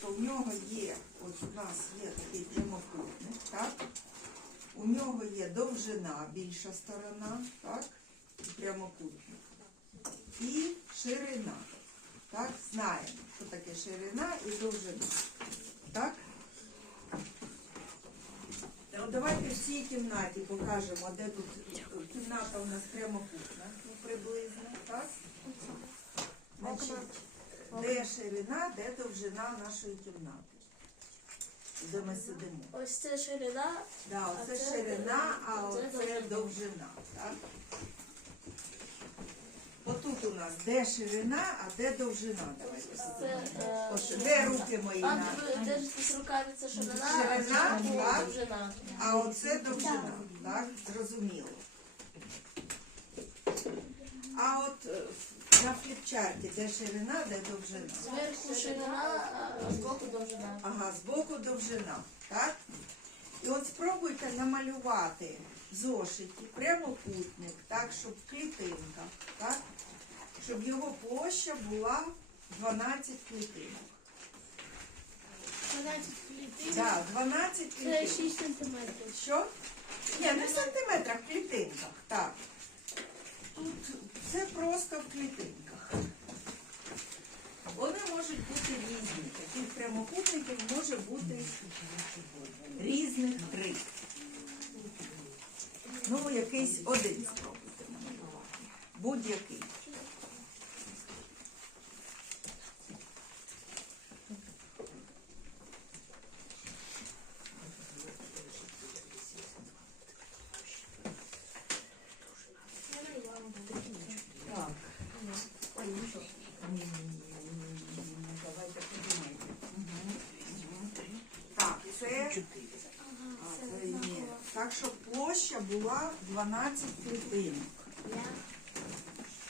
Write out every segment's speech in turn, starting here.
Тобто у нього є, ось у нас є такий прямокутник, так? У нього є довжина, більша сторона, так? Прямокутник. І ширина. Так, знаємо, що таке ширина і довжина. Так? Давайте в цій кімнаті покажемо, де тут кімната у нас прямокутна, ну, приблизно, так? Значить, де ширина, де довжина нашої кімнати, де ми сидимо. Ось це ширина, Да, А оце це ширина, а це оце довжина. Так? Отут у нас де ширина, а де довжина. Давайте це сидимо. е, Ось, де руки мої на. де ви держитесь руками, це ширина, Ширина, а це так. довжина. А оце довжина. Так, зрозуміло. А от е, на фліпчарті, де ширина, де довжина. Зверху ширина, а збоку довжина. Ага, збоку довжина. Так? І от спробуйте намалювати в зошиті прямокутник, так, щоб клітинка, так? Щоб його площа була 12 клітинок. 12 клітин. Так, 12 Це 6 сантиметрів. Що? Ні, не в сантиметрах, в клітинках, так. Тут це просто в клітинках. Вони можуть бути різні. Таких прямокутників може бути різних три. Ну, якийсь один спробуйте. Будь-який. Так. Ні-ні-ні-ні-ні-ні-ні, Давайте подумайте. Мгм. Так, це, а, це ні. Так, щоб площа була 12 клітинок.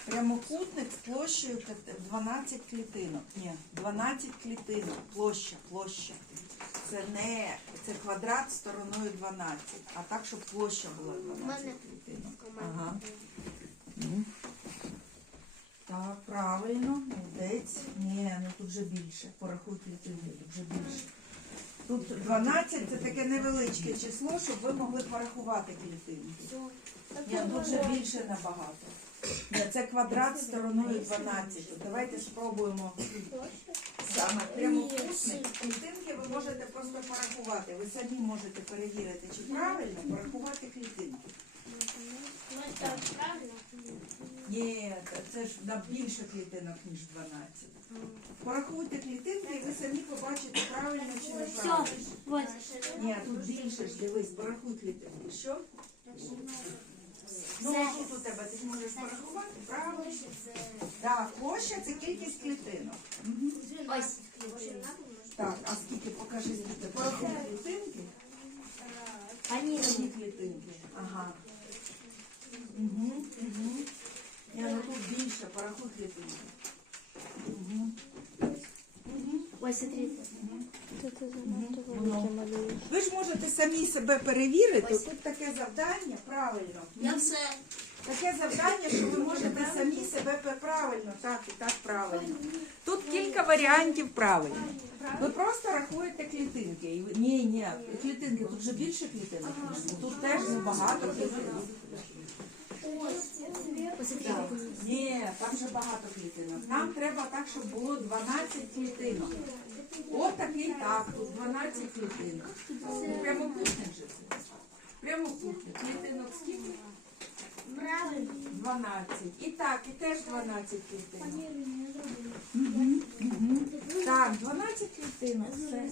Прямокутник з площею 12 клітинок. Ні, 12 клітинок. Площа, площа. Це не це квадрат стороною 12, а так, щоб площа була 12 клітинок. Ага. Ну. Так, правильно, молодець. Ні, ну тут вже більше. Порахуй клітинки, тут вже більше. Тут 12 це таке невеличке число, щоб ви могли порахувати клітинки. Ні, тут вже більше набагато. Це квадрат стороною 12. Давайте спробуємо саме прямокутник. Клітинки ви можете просто порахувати. Ви самі можете перевірити, чи правильно порахувати клітинки. Ну, так, правильно? Ні, це ж на більше клітинок, ніж 12. Порахуйте клітинки, і ви самі побачите, правильно чи неправильно. Вот. Ні, тут більше ж дивись, порахуй клітинки. Що? Ну, тут у тебе ти зможеш порахувати, правильно? Так, площа це кількість клітинок. Мгм. Ось. Так, а скільки покажи скільки порахуй клітинки? Ані. Клітинки. Ага. Угу, угу. Я ну тут більше, порахуй клітинки. Угу. Угу. Ось. Ви ж можете самі себе перевірити. Тут таке завдання, правильно. Я все. Таке завдання, що ви можете самі себе правильно, так і так правильно. Тут кілька варіантів правильно. Ви просто рахуєте клітинки. Ні, ні, клітинки, тут вже більше клітинок. тут. Теж небагато клітинок. Ні, там вже багато клітинок. Нам треба так, щоб було 12 клітинок. От такий так, тут 12 клітинок. Прямокутник же це. Прямокутник. Клітинок скільки? 12. І так, і теж 12 клітинок. Так, 12 клітинок. Все.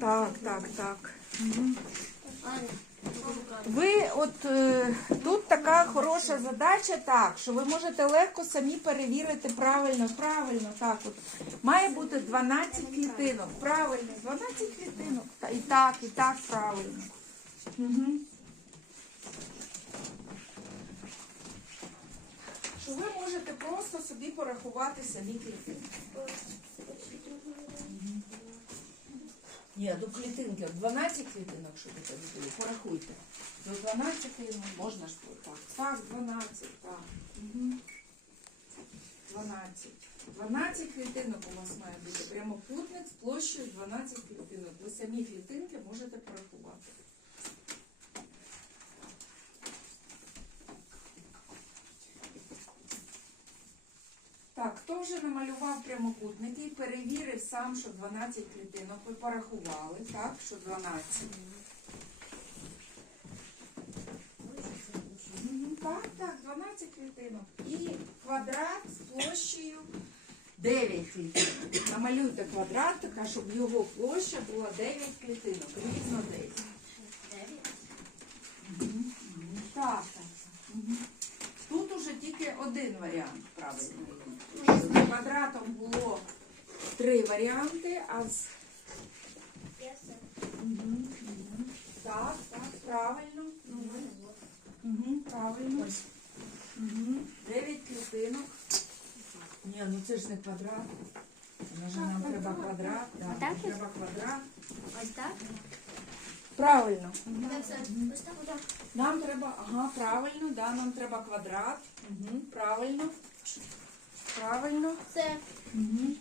Так, так, так. Ви от е, тут така хороша задача, так, що ви можете легко самі перевірити правильно, правильно, так от. Має бути 12 клітинок, правильно, 12 клітинок. І так, і так правильно. Угу. Що ви можете просто собі порахувати самі клітинки. Ні, до клітинки, 12 клітинок, щоб це було, порахуйте. До 12 клітинок можна ж так. Так, 12, так. Угу. 12. 12 клітинок у вас має бути. Прямокутник з площею 12 клітинок. Ви самі клітинки можете порахувати. Так, хто вже намалював прямокутники і перевірив сам, що 12 клітинок ви порахували, так, що 12. Так, так, 12 клітинок. І квадрат з площею 9 клітинок. Намалюйте квадрат, така, щоб його площа була 9 клітинок, рівно 10. Мгм, мгм. Так, так. так. Тут уже тільки один варіант правильний. Квадратом було три варіанти, а з. Так, так, правильно. Угу, правильно. Угу. Дев'ять клітинок. Ні, ну це ж не квадрат. Може нам треба квадрат. Да, так нам треба квадрат. Ось так? Правильно. Ось так. Нам треба, ага, правильно, да, нам треба квадрат. Угу, правильно. Правильно. Це Угу.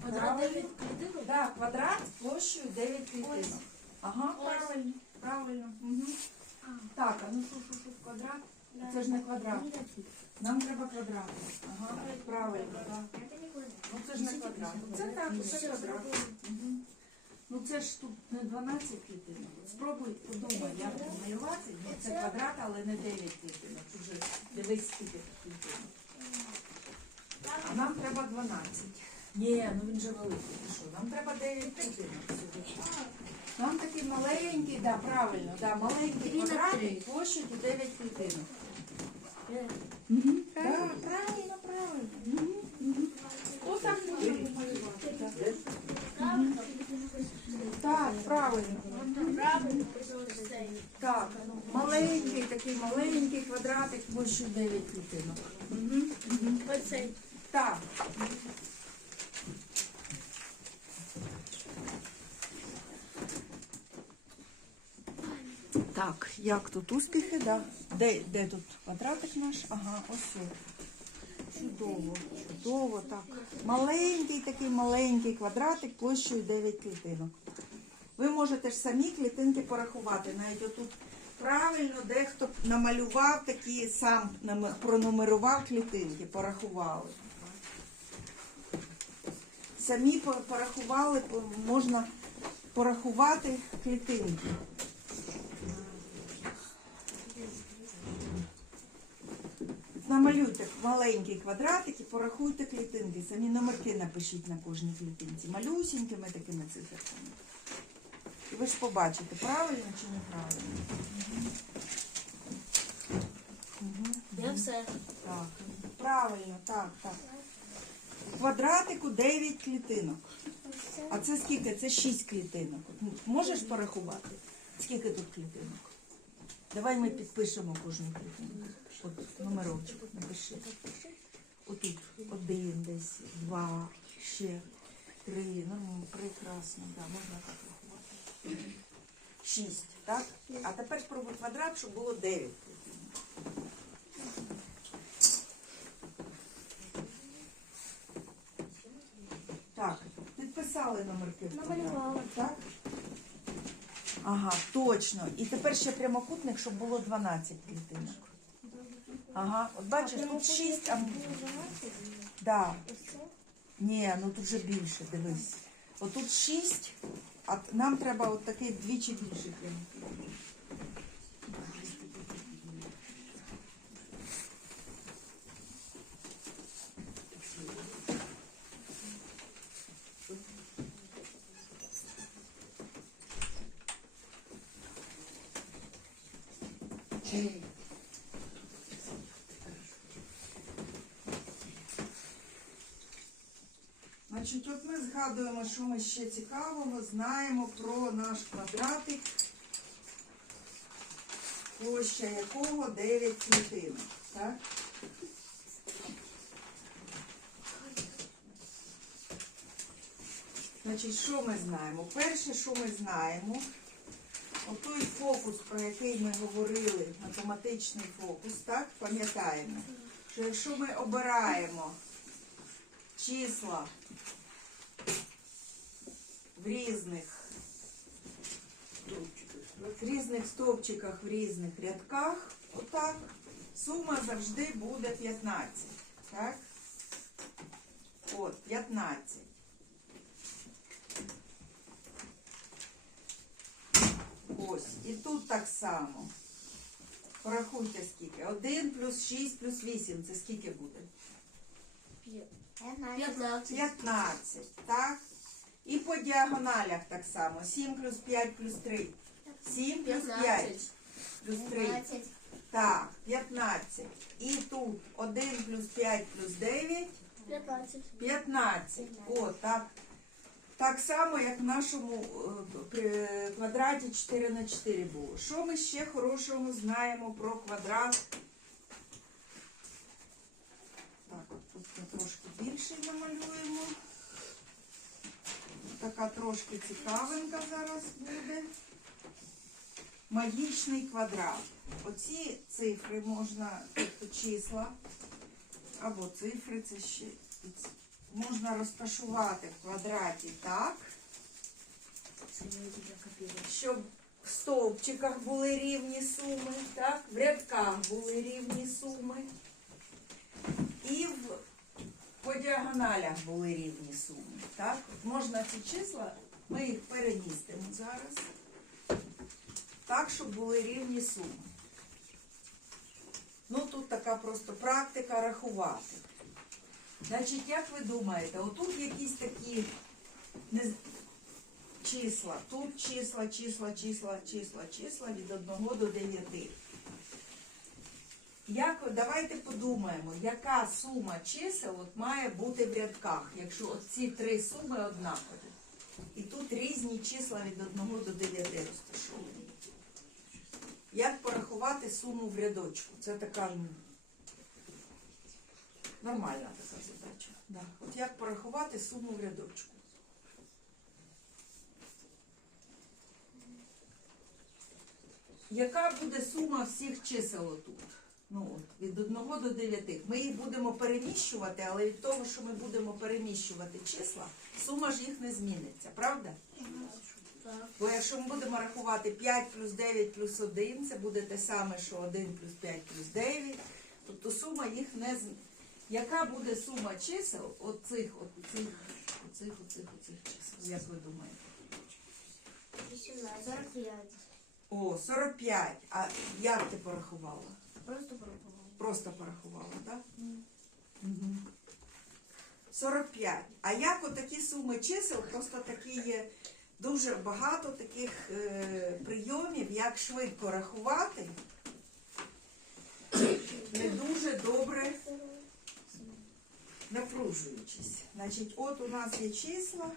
квадрат Правильно. дев'ять клітинок? Да, квадрат площею 9 клітинок. Ага, Ось. правильно, правильно. Угу. Так, а ну що, що, що, квадрат? Це ж не квадрат. Нам треба квадрат. Ага, правильно, так. Ну це ж не квадрат. Це так, це квадрат. Ну це ж тут не 12 клітинок. Спробуй подумай, як намалювати. Ну, це квадрат, але не 9 клітинок. Тут же дивись скільки клітинок. А нам треба 12. Ні, ну він же великий. Ти що? Нам треба 9 клітинок. Нам такий маленький, да, правильно, да, маленький і площадь 9 клітинок. Е. Да, правильно, правильно. Отак можна малювати. Так. Правильно. Правильно. Так, маленький, такий маленький квадратик площею 9 клітинок. Угу. Угу. Ось цей. Так. Так, як тут успіхи, да? Де, де тут квадратик наш? Ага, ось. Чудово, чудово, так. Маленький такий маленький квадратик площею 9 клітинок. Ви можете ж самі клітинки порахувати. Навіть отут правильно дехто намалював такі, сам пронумерував клітинки, порахували. Самі порахували, можна порахувати клітинки. Намалюйте маленький квадратик і порахуйте клітинки. Самі номерки напишіть на кожній клітинці. Малюсінькими такими циферками. І ви ж побачите, правильно чи неправильно. Я все. Так, правильно, так, так. У квадратику 9 клітинок. А це скільки? Це 6 клітинок. Ну, Можеш порахувати? Скільки тут клітинок? Давай ми підпишемо кожну клітинку. От номерочок напиши. Отут один десь, два, ще три. Ну, прекрасно, да, можна так рахувати. Шість, так? А тепер спробуй квадрат, щоб було дев'ять клітинок. Так, підписали номерки. Намалювала. Так? Ага, точно. І тепер ще прямокутник, щоб було 12 клітинок. Ага, от бачиш, тут 6, а... Да. Ні, ну тут вже більше, дивись. Отут 6, а нам треба от такий двічі більший прямокутник. Значить, от ми згадуємо, що ми ще цікавого знаємо про наш квадратик, площа якого 9 клітинок. Так? Значить, що ми знаємо? Перше, що ми знаємо, отой фокус, про який ми говорили, математичний фокус, так, пам'ятаємо, що якщо ми обираємо числа в різних в різних стовпчиках, в різних рядках, отак, сума завжди буде 15. Так? От, 15. Ось, і тут так само. Порахуйте скільки. 1 плюс 6 плюс 8. Це скільки буде? П'ятнадцять. 15, так? І по діагоналях так само. 7 плюс 5 плюс 3. 7 плюс 5 плюс 3. Так, 15. І тут 1 плюс 5 плюс 9. П'ятнадцять. 15. О, так. Так само, як в нашому е, квадраті 4 на 4 було. Що ми ще хорошого знаємо про квадрат? Так, тут ми трошки більше намалюємо. Така трошки цікавинка зараз буде. Магічний квадрат. Оці цифри можна, тобто числа, або цифри, це ще можна розташувати в квадраті так, щоб в стовпчиках були рівні суми, так, в рядках були рівні суми. І в, по діагоналях були рівні суми. Так? Можна ці числа, ми їх перемістимо зараз. Так, щоб були рівні суми. Ну, тут така просто практика рахувати. Значить, як ви думаєте, отут якісь такі не... числа, тут числа, числа, числа, числа, числа від 1 до 9. Як, давайте подумаємо, яка сума чисел от має бути в рядках, якщо от ці три суми однакові. І тут різні числа від 1 до 9 розташовані. Як порахувати суму в рядочку? Це така нормальна така задача. Да. От як порахувати суму в рядочку? Яка буде сума всіх чисел отут? Ну, от, від 1 до 9. Ми їх будемо переміщувати, але від того, що ми будемо переміщувати числа, сума ж їх не зміниться, правда? Так. Бо якщо ми будемо рахувати 5 плюс 9 плюс 1, це буде те саме, що 1 плюс 5 плюс 9. Тобто сума їх не з... Яка буде сума чисел оцих, оцих, оцих, оцих, оцих чисел? Як ви думаєте? Сорок п'ять. О, 45. А як ти порахувала? Просто порахував. Просто порахувала, так? Угу. 45. А як отакі суми чисел, просто такі є дуже багато таких е, прийомів, як швидко рахувати, не дуже добре напружуючись. Значить, от у нас є числа.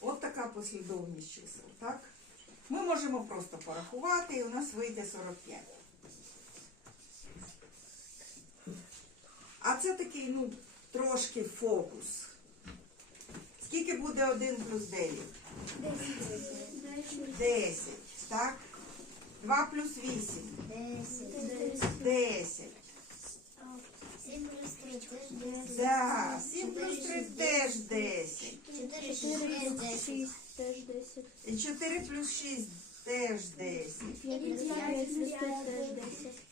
От така послідовність чисел, так? Ми можемо просто порахувати, і у нас вийде 45. А це такий, ну, трошки фокус. Скільки буде 1 плюс 9? 10, так? 2 плюс 8? 10. Семь плюс три теж десять. Да, 7 плюс 3 теж 10. Чотири плюс десять. Теж десять. І 4 плюс 6 теж 10. П'ять плюс п'ять теж десять.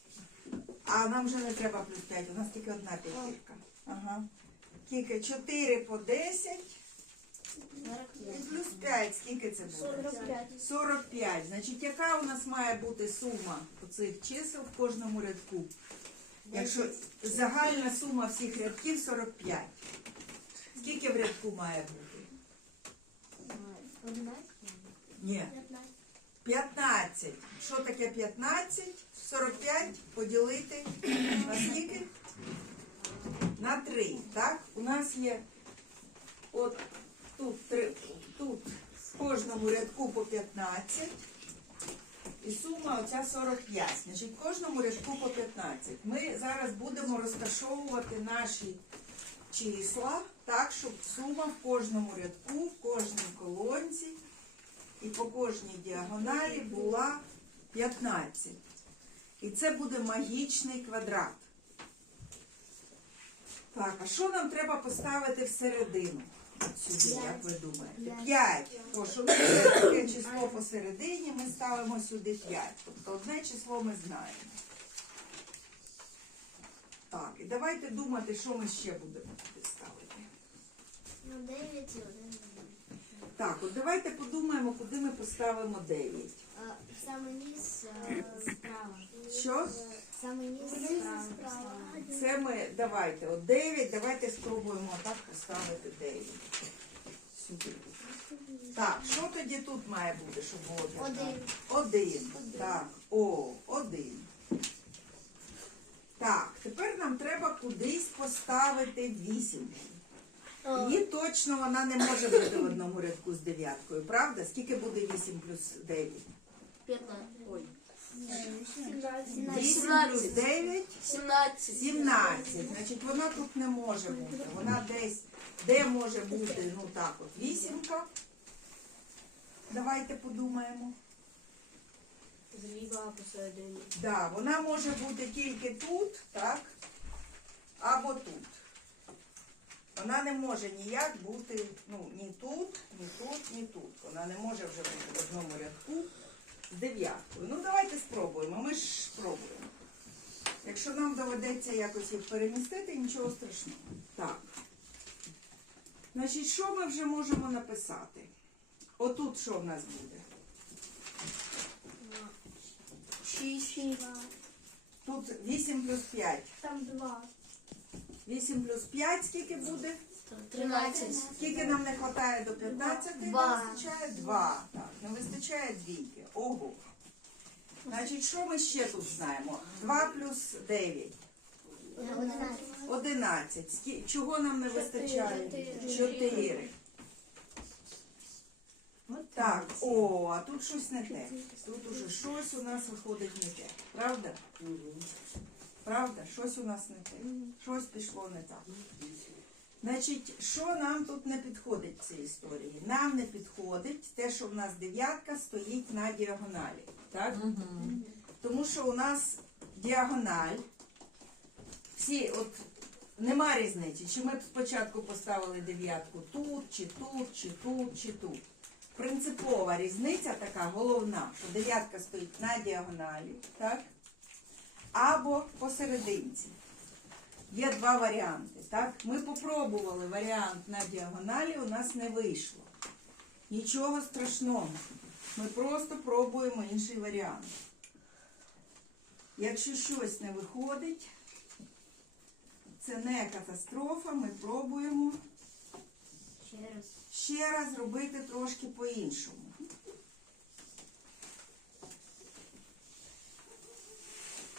А нам вже не треба плюс 5, у нас тільки одна п'ятірка. Ага. Скільки? 4 по 10 і плюс 5. Скільки це буде? Сорок п'ять. 45. Значить, яка у нас має бути сума оцих чисел в кожному рядку? Якщо загальна сума всіх рядків 45. Скільки в рядку має бути? Ні. 15. Що таке 15? 45 поділити на скільки? На 3. Так? У нас є от тут, три- тут в кожному рядку по 15. І сума оця 45. Значить, кожному рядку по 15. Ми зараз будемо розташовувати наші числа так, щоб сума в кожному рядку, в кожній колонці і по кожній діагоналі була 15. І це буде магічний квадрат. Так, а що нам треба поставити всередину? Сюди, як ви думаєте? 5. Тож, ну, це таке число посередині, ми ставимо сюди 5. Тобто одне число ми знаємо. Так, і давайте думати, що ми ще будемо. Ну, 9 і 1. Так, от давайте подумаємо, куди ми поставимо 9. Саме низ е, справа. Що? Саме низ справа. Це ми, давайте, от 9, давайте спробуємо так поставити 9. Сюди. Так, що тоді тут має бути, щоб було 15? Один. Так, о, один. Так, тепер нам треба кудись поставити 8. Її точно вона не може бути в одному рядку з дев'яткою, правда? Скільки буде 8 плюс 9? 15. Ой. 8 плюс 9 17. 17. Значить, вона тут не може бути. Вона десь, де може бути, ну так от, вісімка. Давайте подумаємо. Зліва посередині. Да, вона може бути тільки тут, так? Або тут. Вона не може ніяк бути, ну, ні тут, ні тут, ні тут. Вона не може вже бути в одному рядку з дев'яткою. Ну, давайте спробуємо. Ми ж спробуємо. Якщо нам доведеться якось їх перемістити, нічого страшного. Так. Значить, що ми вже можемо написати? Отут що в нас буде? Тут 8 плюс 5. Там 2. 8 плюс 5 скільки буде? 13. Скільки нам не вистачає до 15? Не вистачає 2. Так, не вистачає двійки. Ого. Значить, що ми ще тут знаємо? 2 плюс 9. 11. 11. Скі- Чого нам не вистачає? Чотири. 4. Так, о, а тут щось не те. Тут уже щось у нас виходить не те. Правда? Правда? Щось у нас не те. Щось пішло не так. Значить, що нам тут не підходить в цій історії? Нам не підходить те, що в нас дев'ятка стоїть на діагоналі. Так? Тому що у нас діагональ. Всі, от нема різниці, чи ми б спочатку поставили дев'ятку тут, чи тут, чи тут, чи тут. Принципова різниця така головна, що дев'ятка стоїть на діагоналі, так? Або посерединці. Є два варіанти. Так? Ми попробували варіант на діагоналі, у нас не вийшло. Нічого страшного. Ми просто пробуємо інший варіант. Якщо щось не виходить, це не катастрофа, ми пробуємо Ще раз. ще раз робити трошки по-іншому.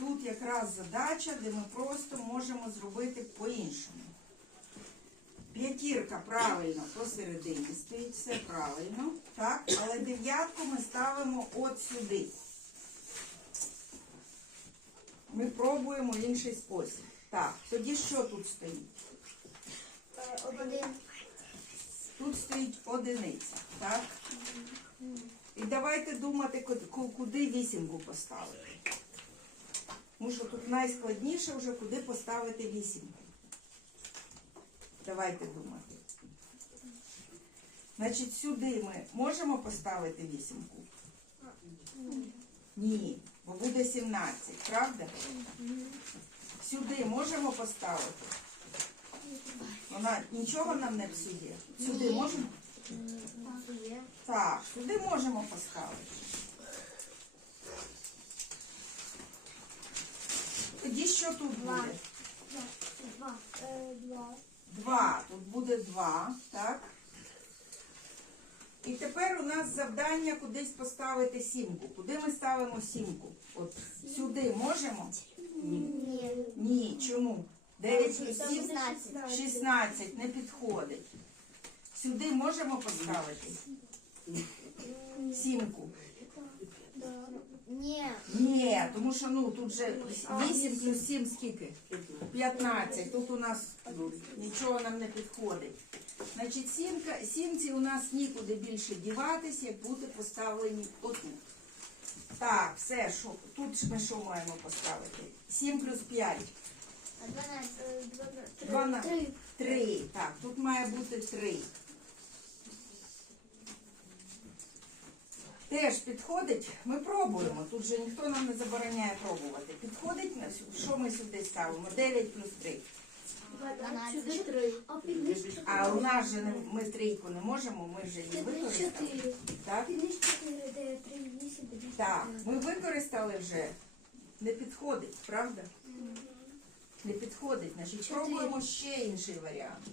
Тут якраз задача, де ми просто можемо зробити по-іншому. П'ятірка правильно посередині стоїть, все правильно, так? Але дев'ятку ми ставимо от сюди. Ми пробуємо інший спосіб. Так, тоді що тут стоїть? Один. Тут стоїть одиниця, так? І давайте думати, ку- ку- куди вісімку поставити. Тому що тут найскладніше вже куди поставити вісімку. Давайте думати. Значить, сюди ми можемо поставити вісімку? Ні, бо буде 17, правда? Сюди можемо поставити? Вона нічого нам не псує. Сюди можемо? Так, сюди можемо поставити. Тоді що тут буде? Два. Два. Два. Тут буде два, так? І тепер у нас завдання кудись поставити сімку. Куди ми ставимо сімку? От сюди можемо? Ні. Ні. Чому? 9 плюс 7? 16. 16 не підходить. Сюди можемо поставити сімку. Ні. Ні, тому що ну тут же 8 плюс 7 скільки? 15. Тут у нас ну, нічого нам не підходить. Значить, сімка, сімці у нас нікуди більше діватись, як бути поставлені отут. Так, все, що, тут ми що маємо поставити? 7 плюс 5. А 12, е, 12, Двана- 3. Так, тут має бути 3. Теж підходить, ми пробуємо. Тут же ніхто нам не забороняє пробувати. Підходить на сю- що ми сюди ставимо? 9 плюс 3. 12. Сюди. А підніж 4. А у нас же не, ми трійку не можемо, ми вже її використали. Так? Підніж 4, 9, 3, 8, підніж Так, ми використали вже. Не підходить, правда? Не підходить. Значить, пробуємо ще інший варіант.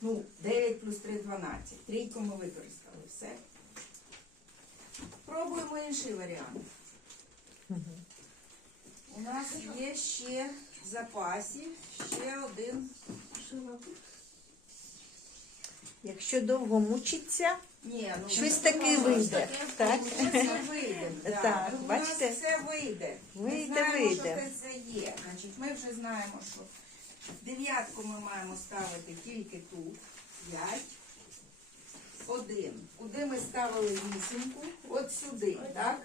Ну, 9 плюс 3 12. Трійку ми використали. Все. Пробуємо інший варіант. У нас є ще в запасі ще один. Якщо довго мучиться, Ні, ну Щось ми таке вийде, що так? Це вийде. да. Так, Ну, бачите? У нас все вийде. Ми Вийде, знаємо, вийде. що це є. Значить, ми вже знаємо, що дев'ятку ми маємо ставити тільки тут. П'ять. Один. Куди ми ставили вісімку? От сюди, так?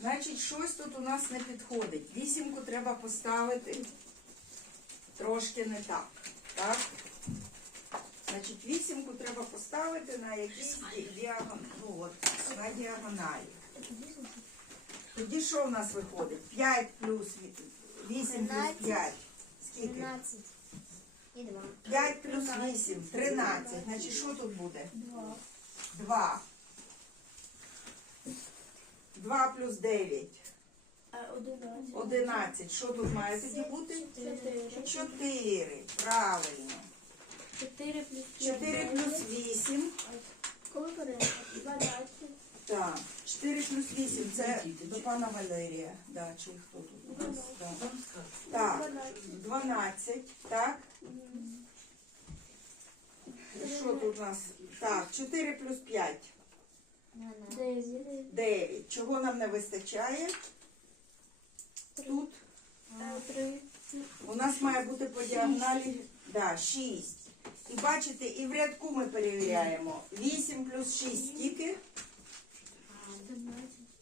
Значить, щось тут у нас не підходить. Вісімку треба поставити трошки не так. Так? Значить, вісімку треба поставити на якийсь діагон... ну, от, на діагоналі. Тоді що у нас виходить? 5 плюс 8 плюс 5. Скільки? 13. І 2. 5 плюс 8, 13. Значить, що тут буде? 2. 2. 2 плюс 9. 11. 11. Що тут має тоді бути? 4. 4. Правильно. 4 плюс 4 8. Коли беремо? 12. Так. 4 плюс 8. Це до пана Валерія. Да, чи хто тут у нас? Да. Так. 12. Так. Що тут у нас? Так, 4 плюс 5. 12. 9. Чого нам не вистачає? Тут 3. у нас має бути по діагоналі да, 6. І бачите, і в рядку ми перевіряємо. 8 плюс 6 скільки?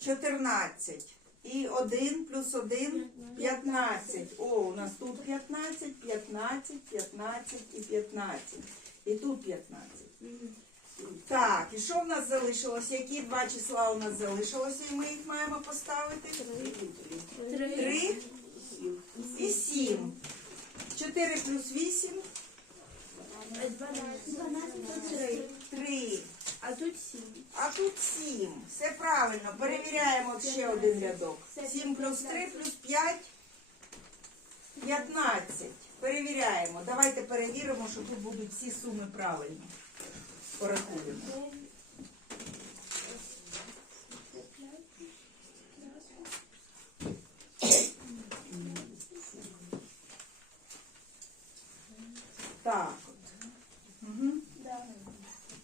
14. І 1 плюс 1 15. О, у нас тут 15, 15, 15 і 15. І тут 15. Так, і що в нас залишилось? Які два числа у нас залишилося, і ми їх маємо поставити? 3. 3 і 7. 4 плюс 8 3. 3. А тут сім. А тут 7. Все правильно. Перевіряємо ще один рядок. 7 плюс 3 плюс 5 15. Перевіряємо. Давайте перевіримо, що тут будуть всі суми правильні. Порахуємо. Так. от. Угу.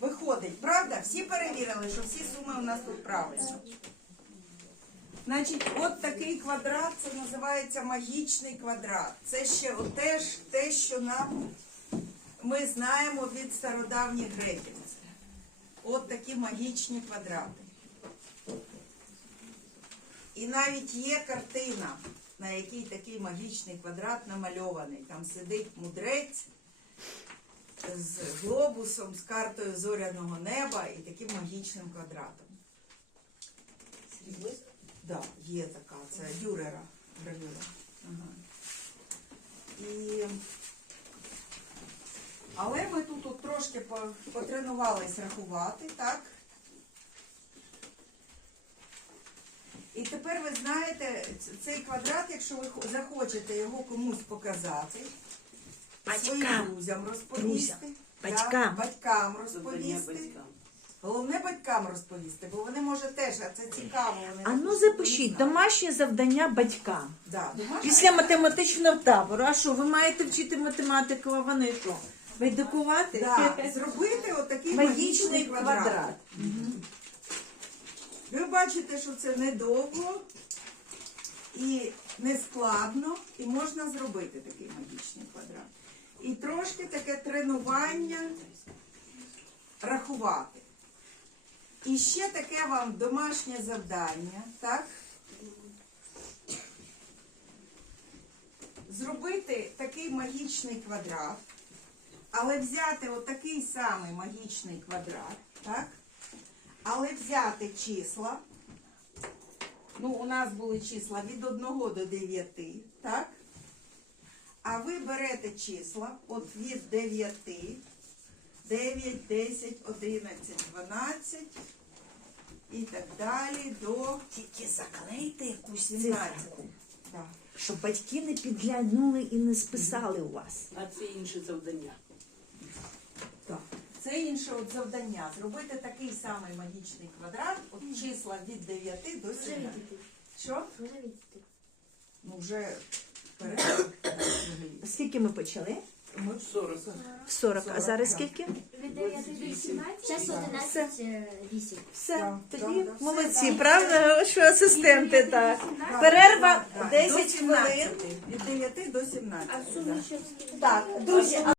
Виходить, правда? Всі перевірили, що всі суми у нас тут правильно. Значить, от такий квадрат, це називається магічний квадрат. Це ще теж те, що нам ми знаємо від стародавніх греків. От такі магічні квадрати. І навіть є картина, на якій такий магічний квадрат намальований. Там сидить мудрець з глобусом, з картою зоряного неба і таким магічним квадратом. Да, є така, це Дюрера гравюра. Ага. І... Але ми тут от трошки потренувались рахувати, так? І тепер ви знаєте, цей квадрат, якщо ви захочете його комусь показати, Батькам. друзям розповісти, Друзям. да, Батькам. батькам розповісти. Головне батькам розповісти, бо вони може теж, а це цікаво. Вони а ну запишіть домашнє завдання батькам. Да, домашнє- Після математичного табору. А що, ви маєте вчити математику, а вони що? Байдикувати? Да, зробити отакий Магічний квадрат. Ви бачите, що це недовго і не складно, і можна зробити такий магічний квадрат. І трошки таке тренування рахувати. І ще таке вам домашнє завдання, так? Зробити такий магічний квадрат, але взяти отакий самий магічний квадрат, так? Але взяти числа. Ну, у нас були числа від 1 до 9, так? А ви берете числа от від 9, 9, 10, 11, 12 і так далі до Тільки заклейте якусь 17. циферку, Да. щоб батьки не підглянули і не списали у вас. А це інше завдання. Так. Це інше от завдання. Зробити такий самий магічний квадрат, от числа від 9 до 17. Що? Ну вже перед. Скільки ми почали? Ми 40. В 40. А зараз скільки? Від 9 до 17? Зараз 11, е, 8. Все, тоді молодці, правда? Що асистенти так. Перерва так, так. 10 хвилин. Від 9 до 17. А да. ще? Так, друзі,